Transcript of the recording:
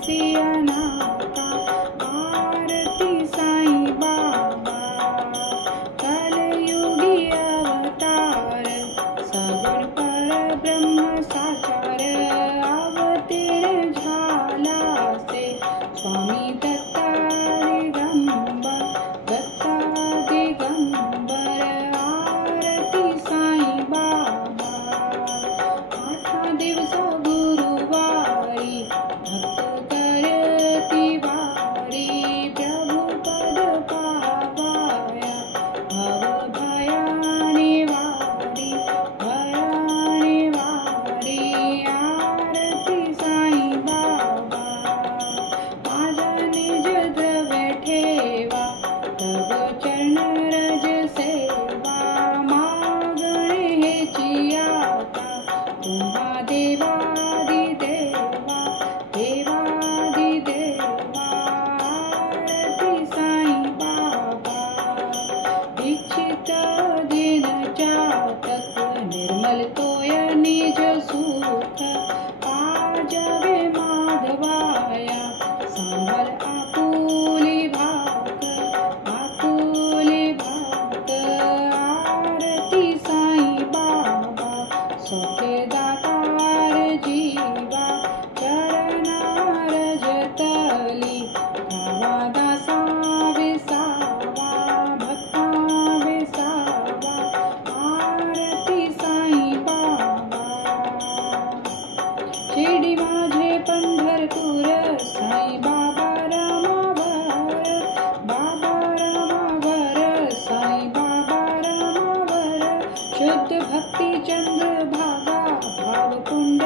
सिया नाता, आरती साईं बाबा। कलयुगी अवतार, सगुण परब्रह्म साकार, अवतीर्ण झाला से स्वामी दत्ता दिगंबर, दत्ता दिगंबर। आरती साईं बाबा। आठा दिवस गुरुवारी, भक्त करती वारी, प्रभु पद पावाया, भव भयाने वारी, भयाने वारी। आरती साईं बाबा। माझा निज द्रव्य ठेवा, तव चरण रज सेवा, मागणे हेची आता, तुम्हा देवादिदेवा, देवादिदेवा। आरती साईं बाबा। दीक्षित दिन चातक, निर्मल तोय निज सुख, पाजवे माधवाया, सांभाळ आपुली भाक, आपुली भाक। आरती साईं बाबा। सौख्य दातार जीवा, चरणार जतली, धावा दासा विसावा, भक्ता विसावा। आरती साईं बाबा। शिर्डी माझे पंढरपूर, साईं बाबा रामावर, बाबा रामावर, साईं बाबा रामावर। शुद्ध भक्ती चंद्रभागा, भावकुंड